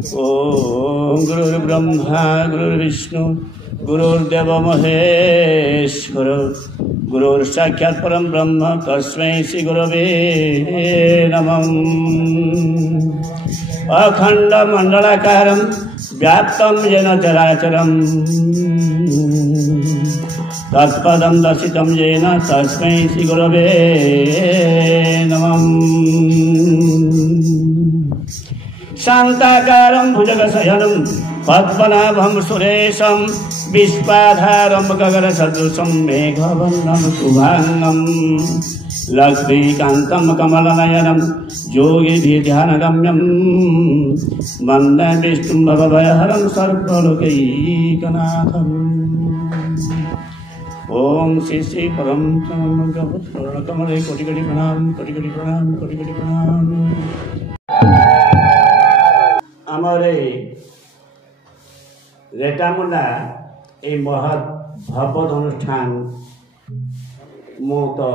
ओम गुरुर्ब्रह्मा गुरुर्विष्णु गुरुर्देव महेश्वर गुरुर्साक्षात् परं ब्रह्म तस्मै श्री गुरवे नमः। अखंड मंडलाकारं व्याप्तं येन चराचरं तत्पदं दर्शितं येन तस्मै श्री गुरवे नमः। शांताकारं भुजगशयनं पद्मनाभं सुरेशं विश्वाधारं गगनसदृशं मेघवर्णं शुभांगं लक्ष्मीकान्तं कमलनयनं योगिभिर्ध्यानगम्यं वन्दे विष्णुं भवभयहरं सर्वलोकैकनाथम्। ओम श्री श्री परम कमले कोटि कोटि प्रणाम कोटि कोटि प्रणाम कोटि कोटि प्रणाम। आमरे रेटामुंडा ये महत भगवत अनुष्ठान मु तो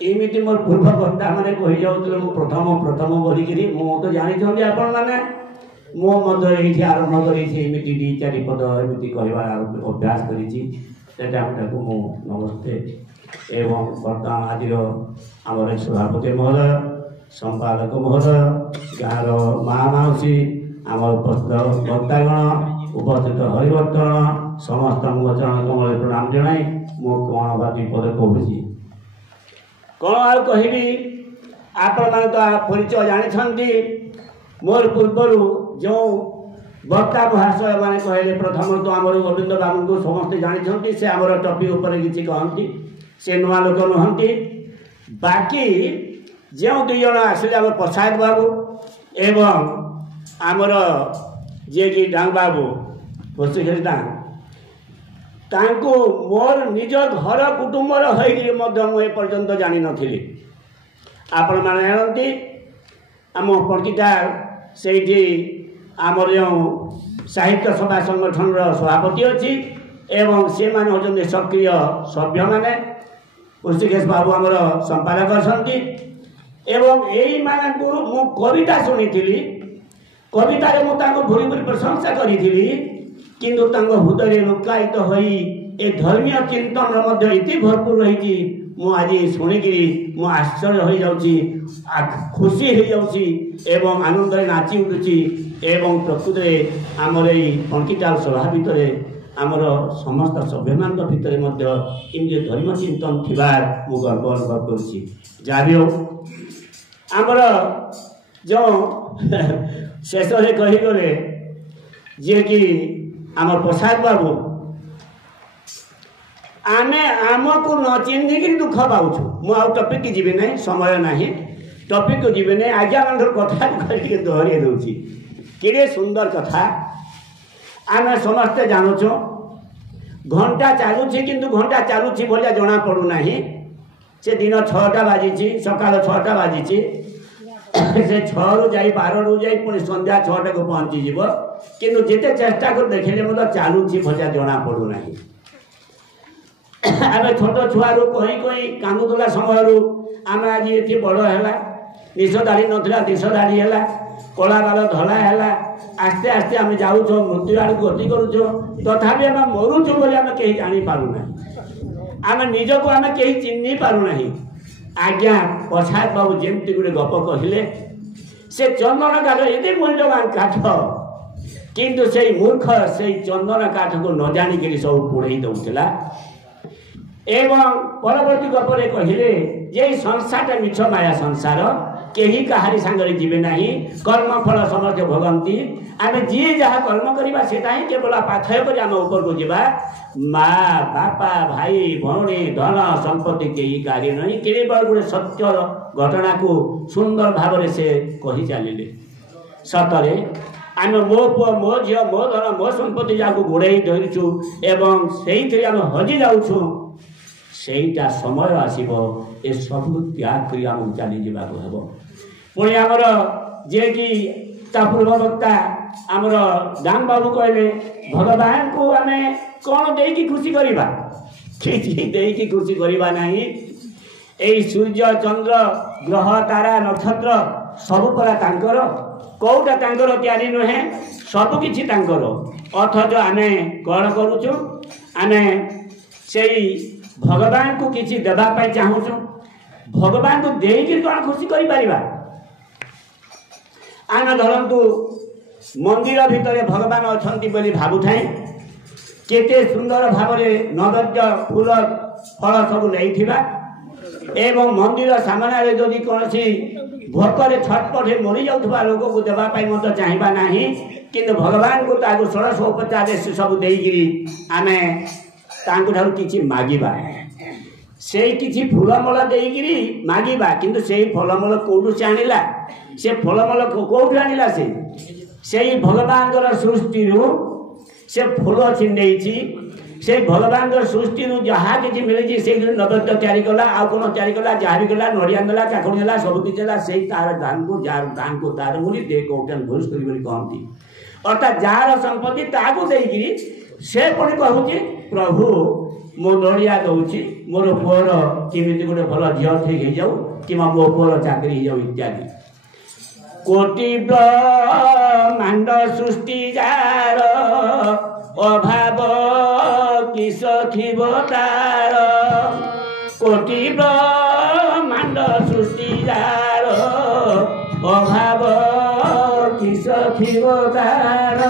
एमती मोर पूर्वकर्ता मैंने कही जाऊे प्रथम प्रथम बोलिकी मु तो जानी आपण मैंने मो मध्य आरंभ करी दी चारि पद एमती कहवा अभ्यास करी नमस्ते एवं बर्तमान आज आम सभापति महोदय संपादक महोदय गाँव माँ मौसी आम उपस्थित वक्तागण उपस्थित हरिभक्तगण समस्त चरण कमल प्रणाम जनाई मु कौन बा विपद कहूँ कौन आ कहबी आपण मैंने तो परिचय जानी मोर पूर्वर जो वक्ता महाशय मैंने कहले प्रथम तो आम गोविंद बाबू को समस्ते जानते से आमर टॉपिक उपर किसी कहती से नुआ लोक नुहति बाकी जो दुई जन आसिले आम प्रसाद बाबू एवं आमर जे कि डांग बाबू बसिखरी डांग तांको मोर निज घर कुटुंबर होपर्यंत जानी नथिली आपण मैंने जानती आम पड़कीटा से आमर जो साहित्य सभा संगठन सभापति अच्छी एवं से माने होचंदे सक्रिय सभ्य माने ऋषिकेश बाबू आमर संपादक अच्छा एवं यही माने मु कविता शुणी कवितार मुझे भूरी भूरी प्रशंसा करी किंतु हृदय लुकायित होई ए धर्मीय चिंतन इति भरपूर रही आज शुणिकी मु आश्चर्य हो जाऊँगी खुशी हो जाऊँगी एवं आनंद नाची उठुची एवं प्रकृत आमर पंकिटाल सभा भितर आमर समस्त सभ्य मान भितर इमती धर्म चिंतन थिबार मु गर्व अनुभव करुच्ची जहाँ हो आमर जो शेष कहीगले जी कि आम प्रसाद बाबू आमे आमको न चिन्हिक दुख पाऊँ मु टपिक की जीवी ना समय ना टपिक को जीवी ना आज्ञा मान कथा दोहरी दूसरी केड़े सुंदर कथा आम समस्ते जानूँ घंटा चलुची किंतु घंटा चलुची भाया जना पड़ूना से दिन 6टा बाजी सकाल 6टा बाजी से 6 रु जा 12 रु जा पुणी संध्या 6टा को पहुँची जीव किंतु जिते चेष्टा कर देखिले मतलब चलुची भाया जना पड़ूना आम छोट छुआ कही कही कांदुला समय आम आज ये बड़ है निश दाढ़ी नाला दिश दाढ़ी है कला बाल धला है आस्ते आस्ते आम जाऊँ मृत्यु आड़ को गति करुच तथापि आम मरुचु बोली आम कहीं जानी पारूना आम निजक आम कहीं चिन्ह पारूना आज्ञा प्रसाद बाबू जमती गोटे गप कहले से चंदन काठ ये मूल्यवान काठ किंतु से मूर्ख से चंदन काठ को न जाणिक सब पुड़े दौला एवं परवर्ती गपरे कहले जे संसारटा मिछ माया संसार केही कहारी सांगरे जीवे नाही कर्म फल समस्त भोगंती आम जी जहाँ कर्म करवा सेटा ही केवल पाथय कर आम ऊपर को जीवा माँ बापा भाई भौणी धन संपत्ति कई कार्य नहीं केवल गोटे सत्य घटना को सुंदर भाव से कही चलिले सतरे आम मो पुआ मो झी मो धन मो संपत्ति जहाँ गोड़े धरचु एवं से आम हजि जाऊँ सेटा समय आसब ए सब त्याग कर चली जावाक हे पुणी आमर जे कि पूर्व वक्ता आमर दाम बाबू कहले भगवान को आम कौन देकी खुशी करवा कि खुशी करवा नहीं सूर्य चंद्र ग्रह तारा नक्षत्र ସବୁ ପରା ତାଙ୍କର କୋଉଟା ତାଙ୍କର ତିଆରି ନୁହେଁ ସବୁକିଛି ତାଙ୍କର ଅଥଚ ଆମେ କ'ଣ କରୁଛୁ ଆମେ ସେଇ ଭଗବାନଙ୍କୁ କିଛି ଦେବା ପାଇଁ ଚାହୁଁଛୁ ଭଗବାନଙ୍କୁ ଦେଇକିରି କ'ଣ ଖୁସି କରିପାରିବା ଆମେ ଧରନ୍ତୁ ମନ୍ଦିର ଭିତରେ ଭଗବାନ ଅଛନ୍ତି ବୋଲି ଭାବୁଥାଏ କେତେ ସୁନ୍ଦର ଭାବରେ ନୈବେଦ୍ୟ ଫୁଲ ଫଳ ସବୁ ନେଇଥିବା ଏବଂ ମନ୍ଦିର ସାମ୍ନାରେ ଯଦି କୌଣସି ଭୋକରେ ଛଟପଟ ମରିଯାଉଥିବା ଲୋକକୁ ଦେବା ପାଇଁ ମଧ୍ୟ ଚାହିଁବା ନାହିଁ କିନ୍ତୁ ଭଗବାନଙ୍କୁ ତାକୁ ଷୋଡ଼ଶ ଉପଚାରରେ ସେ ସବୁ ଦେଇକିରି ଆମେ ତାଙ୍କୁ ଠାରୁ କିଛି ମାଗିବା ସେଇ କିଛି ଫୁଲମୂଳ ଦେଇକିରି ମାଗିବା କିନ୍ତୁ ସେଇ ଫଳମୂଳ କେଉଁଠୁ ସେ ଆଣିଲା ସେ ଫଳମୂଳ କେଉଁଠୁ ଆଣିଲା ସେଇ ଭଗବାନଙ୍କର ସୃଷ୍ଟିରୁ ସେ ଫୁଲ ଛିଣ୍ଡେଇଛି ସେ ଭଗବାନଙ୍କର ସୃଷ୍ଟିରୁ ଯାହା କିଛି ମିଳିଛି ସେଇଥିରୁ ନୈବେଦ୍ୟ ତିଆରି କଲା ଆଉ କ'ଣ ତିଆରି କଲା ଯାହା ବି କଲା ନଡ଼ିଆ ନେଲା ଚାକୁଡ଼ି ନେଲା ସବୁ କିଛି ହେଲା ସେଇ ତାର ଦାନକୁ ଯାହାର ଦାନକୁ ତାର ମୁନି ଦେ କୌଟାନ ଭୁଷ କରି ବୋଲି କହନ୍ତି ଅର୍ଥାତ୍ ଯାହାର ସମ୍ପତ୍ତି ତାହାକୁ ଦେଇକିରି ସେ ପୁଣି କହୁଛି ପ୍ରଭୁ ମୁଁ ନଡ଼ିଆ ଦେଉଛି ମୋର ପୁଅର କେମିତି ଗୋଟେ ଭଲ ଝିଅ ଠିକ୍ ହେଇଯାଉ କିମ୍ବା ମୋ ପୁଅର ଚାକିରି ହେଇଯାଉ ଇତ୍ୟାଦି କୋଟି ବ୍ରହ୍ମାଣ୍ଡ ସୃଷ୍ଟି ଯାର ଅଭାବ କିସ ଥିବ ତାର କୋଟି ବ୍ରହ୍ମାଣ୍ଡ ସୃଷ୍ଟି ଯାର ଅଭାବ କିସ ଥିବ ତାର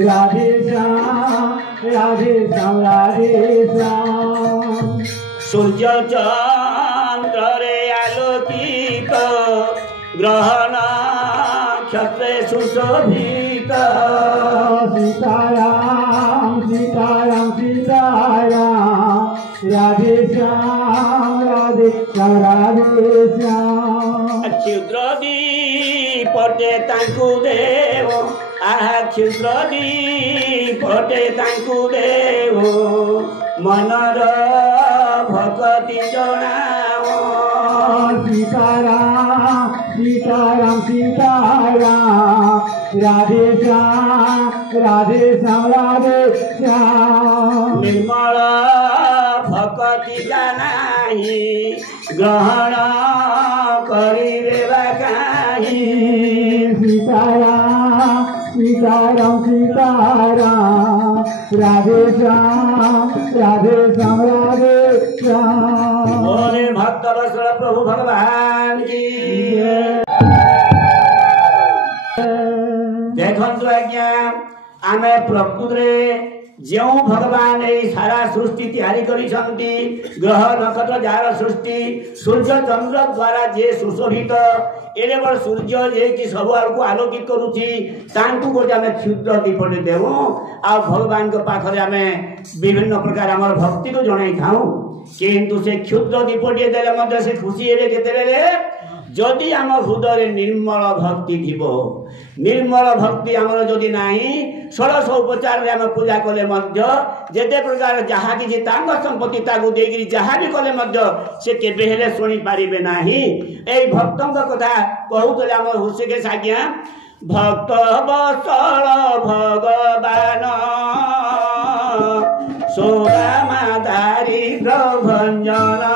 রাধে শ্যাম রাধে শ্যাম রাধে শ্যাম সূর্য চন্দ্রে আলোকিত গ্রহ নক্ষত্রে সুশোভিত সীতারাম সীতারাম সীতারাম রাধে শ্যাম রাধে শ্যাম রাধে শ্যাম ক্ষুদ্র দ্বীপটে তাଙ୍କୁ দেব আহা ক্ষুদ্র দ্বীপটে তাଙ୍କୁ দেব মনর ভকতি জনাও সীতারাম সীতারাম সীতারাম রাধে শ্যাম রাধে শ্যাম রাধে শ্যাম নির্মল ভকতি জানাহি গ্রহণ করিবে বা কাহি সীতারাম সীতারাম সীতারাম রাধে শ্যাম রাধে শ্যাম রাধে শ্যাম बोले भक्त वत्सल प्रभु भगवान की देखंतु आज्ञा आमे प्रकृति जो भगवान ये सारा सृष्टि तैयारी करिसंती ग्रह नक्षत्र जार सृष्टि सूर्य चंद्र द्वारा जे सुशोभित एडे बड़ सूर्य जे कि सब आड़ को आलोकित करूची तांकु गोटे आमे क्षुद्र दीपटे देवु आ भगवान के पाखरे आमे विभिन्न प्रकार हमर भक्ति को जणाई थाउ किंतु से क्षुद्र दीपटे देले मध्य से खुशी हेबे केतेबेले जदि आम हृदय निर्मल भक्ति थी निर्मल भक्ति आमर जदि नाही षोड़श उपचार आम पूजा कले जेते प्रकार जहाँ किसी संपत्ति ताकू देकरी जहाँ भी कले से केबे हेले शुणी पारिबे नाही ए भक्तों कथा कहूले आम हृषिकेश आज्ञा भक्त बसल भगवान सोदामा दारिद्र भंजन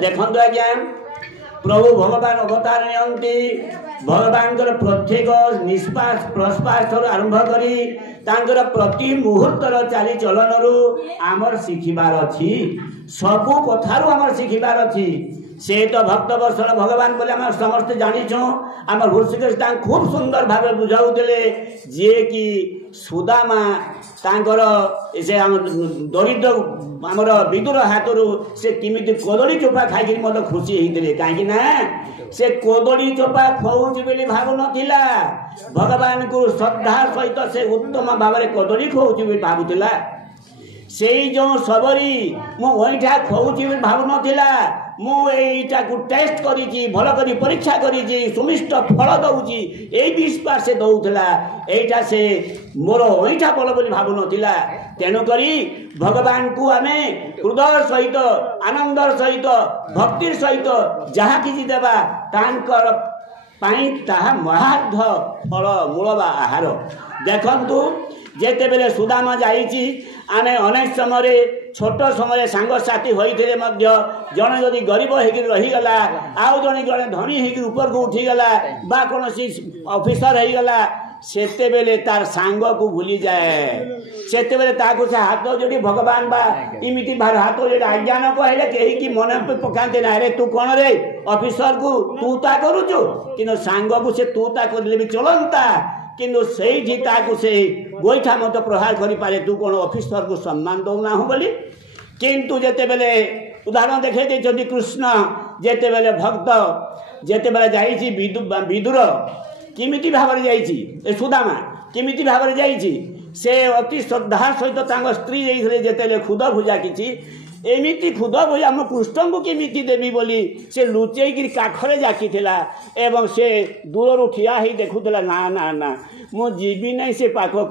देखंतु आज्ञा प्रभु भगवान अवतार नियंती भगवान प्रत्येक निष्पास प्रश्वास आरंभ करी तांकर प्रति मुहूर्तर चाली चलन आमर शिखिबार अच्छी सबू कथारू आमर शिखिबार अच्छी से तो भक्त वर्षर भगवान बोले आम समस्त जानिछो आम ऋषिकेश खूब सुंदर भाव बुझाऊले जी कि सुदामा तांकर से दरिद्र आमर विदुर हाथरू से किमिति कदली चोपा खाई मत खुशी होते कहीं से कदली चोपा खुआऊँ बोली भाव नाला भगवान को श्रद्धा सहित से उत्तम भाव में कदली खुआऊँ भावुला से जो सबरी मुठा खुआऊँ भाव नाला मुझा को टेस्ट करी भल कर परीक्षा करी सुमिष्ट फल दौची यही विश्वास से दौला एटा से मोर अईठा बल बोली भाव नाला तेणुक भगवान को आम हृदय सहित आनंदर सहित भक्तिर सहित जहाँ कि देवा तांकर ताहा महार्घ फल मूल बा आहार देखंतु जेते बेले सुदामा जाइछि आमे अनेक समय छोट समय सांगसाथी होते जड़े जदि गरीब होकर रहीगला आउ जड़े जड़े धनी होकर ऊपर को उठीगला बा कौन ऑफिसर होगला सेते बेले तार सांग को भूली जाए सेते बेले ताको से हाथ जोड़ी भगवान बा इमिति बाहर हाथ जोड़ी आज्ञा न कहले कहीं कि मन पे पकाते ना रे तू कौन रे ऑफिसर को तू ता करूचु कि सांग को से तू ता कर भी चलता किंतु से गोईठा मत प्रहार करें तू कौन ऑफिसर को सम्मान दौना हो बोली किंतु जेते बेले उदाहरण देखे देते कृष्ण जेते बेले भक्त जेते बेले जाइछि विदुर किमिति भाव में जाइछि सुदामा किमिति भाव में जाइछि से अति श्रद्धा सहित स्त्री जाइए जेते खुद भुजा किछि एमिति खुद भुजा मो कृष्ण को केमिति देवी बोली से लुचेक काखरे जाकी एवं से दूर ठिया ही देखुला ना ना ना मु जीवी नहीं से पाखक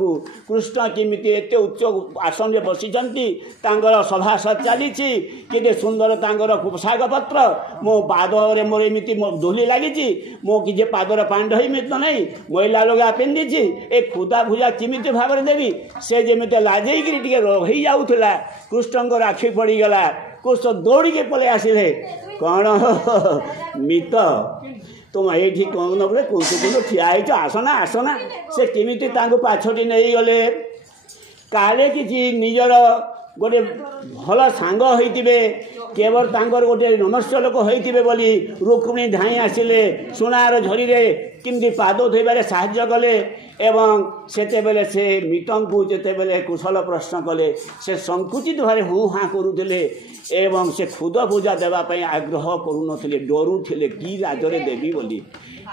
कृष्ण केमिति एते उच्च आसन में बसिचंती तांगर सभा चली केते सुंदर तांगर पोशाक पत्र मो पादरे मोर एमिति धूली लगी मो कि पादर पांडई मित नहीं महिला लगा पिंधि ए खुदा भुजा केमिति भाव में देवी से जमी लाजेक रही जाऊला कृष्ण आखि पड़गला कृष्ण दौड़ी के पलि आसिले कौन मित तुम ये कौन बोले कौन ठिया आसना आसना से केमिति पाछटी नहीं गले काले कि निजर गोटे भल सांग होइतिबे केवल तांकर गोटे नमस्कार लोक होइतिबे बोली रुक्मिणी धाई आसिले सुनार झरी रे किमती पाद धोइबारे साहाय्य कले एवं सेते बेले से मितंकु जेते बेले कुशल प्रश्न कले से संकुचित भाव हूँ हाँ करुले एवं से खुद पूजा देवाई आग्रह करुनथिले डरुथिले कि लाजरे देवी बोली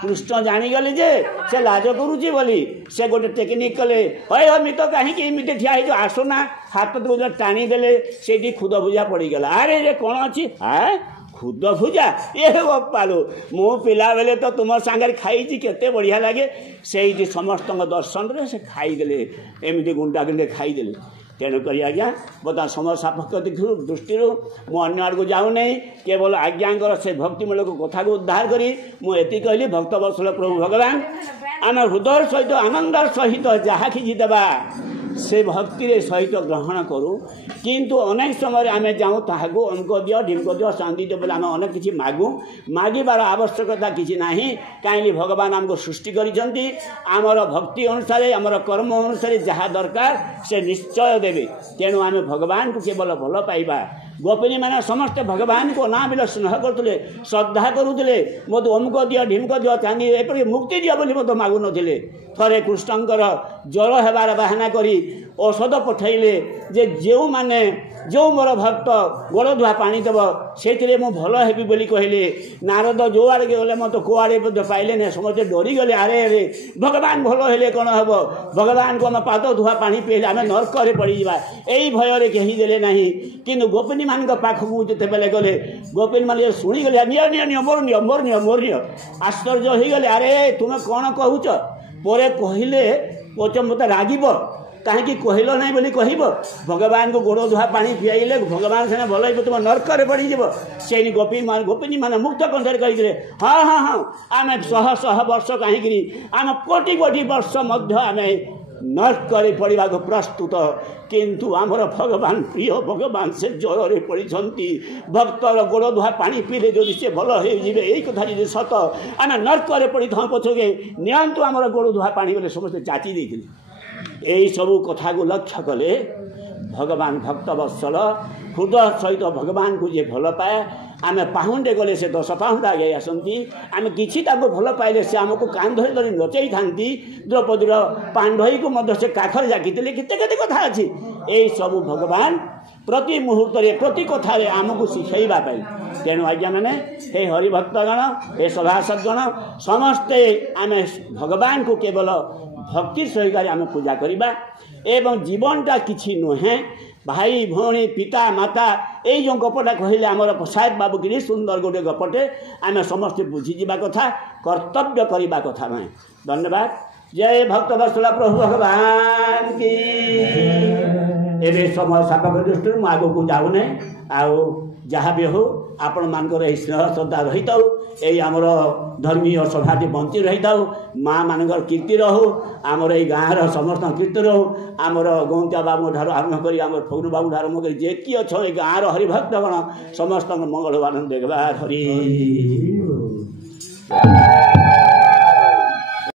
कृष्ण जानीगले जे से लाज करुची बोली से गोटे टेक्निक कले हय मित कहीं एमती ठिया हो आसना हाथ तो टाणी देले से खुद भुजा पड़गला अरे रे कौन अच्छी हाँ खुद भुजा ये बापालो मो पिला बेले तो तुम सांगे खाई केते बढ़िया लगे से समस्त दर्शन रे से खाईदे एमती गुंडा गुंडे खाईदे तेणुक आज्ञा बता समय सापेक्ष दृष्टि मुझे आड़ को जाऊना केवल आज्ञाकर से भक्तिमूलक कथा को उद्धार करी मुझे कहली भक्त वत्सल प्रभु भगवान आम हृदय सहित आनंदर सहित जहाँ खिंची देवा से भक्ति सहित ग्रहण करूँ किंतु अनेक समय आम जाऊँ ताकू अमक दियो ढिमक दियो शांति दियो बोले आम अनेक किसी मागू मागिबार आवश्यकता किसी ना कहीं भगवान आमको सृष्टि करिसेंती आमर भक्ति अनुसार आमर कर्म अनुसार जहाँ दरकार से निश्चय देवे तेणु आम भगवान को केवल भल पाइबा गोपिनी मैंने समस्ते भगवान को ना बिल स्नेह करुले श्रद्धा करुले मत अमुक दियो ढिमक दियो चांदी एपरि मुक्ति दियो बोली मत मागु नथिले थरे कृष्णंकर जल हेबार बाहाना करी औषध पठैले जे जो माने जो मोर भक्त गोड़ धुआ पानी देव से भल हेबी बोली कहले नारद जो आड़े गले मत को आड़े पाइले ना समस्ते डरीगले अरे अरे भगवान भल हेले कौन हम भगवान को आम पाद धुआ पानी पीले आम नर्क पड़ जा यही भय कहीं देले ना कि गोपिनी मान पाखक जिते बेले गले गोपिनी मान शुणीगले निय मोर निय मोर निय मोर निय आश्चर्य हो गले अरे तुम्हें कौन कहूच पर कहले मत रागिब कहीं कहल ना बोली कह भगवान को गोड़ धुआ पानी पियाइले भगवान से भल तुम नर्क पड़ज से गोपिनी मान मुक्त कंठे कही हाँ हाँ हाँ आम शह शह वर्ष कहीं आम कोटि कोटि वर्ष आम ନର୍କରେ ପଡ଼ିବାକୁ ପ୍ରସ୍ତୁତ କିନ୍ତୁ ଆମର ଭଗବାନ ପ୍ରିୟ ଭଗବାନ ସେ ଜ୍ୱରରେ ପଡ଼ିଛନ୍ତି ଭକ୍ତର ଗୋଡ଼ ଧୁଆ ପାଣି ପିଇଲେ ଯଦି ସେ ଭଲ ହେଇଯିବେ ଏଇ କଥା ଯଦି ସତ ଆମେ ନର୍କରେ ପଡ଼ିଥାଉ ପଛକେ ନିଅନ୍ତୁ ଆମର ଗୋଡ଼ ଧୁଆ ପାଣି ବୋଲି ସମସ୍ତେ ଯାଚି ଦେଇଥିଲେ ଏହିସବୁ କଥାକୁ ଲକ୍ଷ୍ୟ କଲେ ଭଗବାନ ଭକ୍ତ ବତ୍ସଳ ହୃଦୟ ସହିତ ଭଗବାନଙ୍କୁ ଯିଏ ଭଲ ପାଏ ଆମେ ପାହୁଣ୍ଡେ ଗଲେ ସେ 10 ପାହୁଣ୍ଡ ଆଗେଇ ଆସନ୍ତି ଆମେ କିଛି ତାଙ୍କୁ ଭଲ ପାଇଲେ ସେ ଆମକୁ କାନ୍ଧରେ ଧରି ନଚେଇଥାନ୍ତି ଦ୍ରୌପଦୀର ପାଣ୍ଡଇକୁ ମଧ୍ୟ ସେ କାଖରେ ଜାକିଥିଲେ କେତେ କେତେ କଥା ଅଛି ଏହିସବୁ ଭଗବାନ ପ୍ରତି ମୁହୂର୍ତ୍ତରେ ପ୍ରତି କଥାରେ ଆମକୁ ଶିଖାଇବା ପାଇଁ ତେଣୁ ଆଜ୍ଞା ମାନେ ହେ ହରିଭକ୍ତଗଣ ହେ ସଭାସଦଗଣ ସମସ୍ତେ ଆମେ ଭଗବାନଙ୍କୁ କେବଳ ଭକ୍ତି ସହକାରେ ଆମେ ପୂଜା କରିବା ଏବଂ ଜୀବନଟା କିଛି ନୁହେଁ ଭାଇ ଭଉଣୀ ପିତା ମାତା ଏଇ ଯେଉଁ ଗପଟା କହିଲେ ଆମର ପ୍ରସାଦ ବାବୁ କି ସୁନ୍ଦର ଗୋଟେ ଗପଟେ ଆମେ ସମସ୍ତେ ବୁଝିଯିବା କଥା କର୍ତ୍ତବ୍ୟ କରିବା କଥା ନାହିଁ ଧନ୍ୟବାଦ ଜୟ ଭକ୍ତ ବତ୍ସଳ ପ୍ରଭୁ ଭଗବାନ କି ଏବେ ସମୟ ସାପେକ୍ଷ ଦୃଷ୍ଟିରୁ ମୁଁ ଆଗକୁ ଯାଉନାହିଁ ଆଉ ଯାହା ବି ହଉ ଆପଣମାନଙ୍କର ଏହି ସ୍ନେହ ଶ୍ରଦ୍ଧା ରହିଥାଉ ଏଇ ଆମର ଧର୍ମୀୟ ସଭାଟି ବଞ୍ଚି ରହିଥାଉ ମା ମାନଙ୍କର କୀର୍ତ୍ତି ରହୁ ଆମର ଏଇ ଗାଁର ସମସ୍ତଙ୍କ କୀର୍ତ୍ତି ରହୁ ଆମର ଗୌନ୍ତିଆ ବାବୁଙ୍କ ଠାରୁ ଆରମ୍ଭ କରି ଆମର ଫଗୁରୁ ବାବୁ ଠାରୁ ଆରମ୍ଭ କରି ଯେତିକି ଅଛ ଏ ଗାଁର ହରିଭକ୍ତଗଣ ସମସ୍ତଙ୍କ ମଙ୍ଗଳ ମାନ ଦେଖିବା ହରି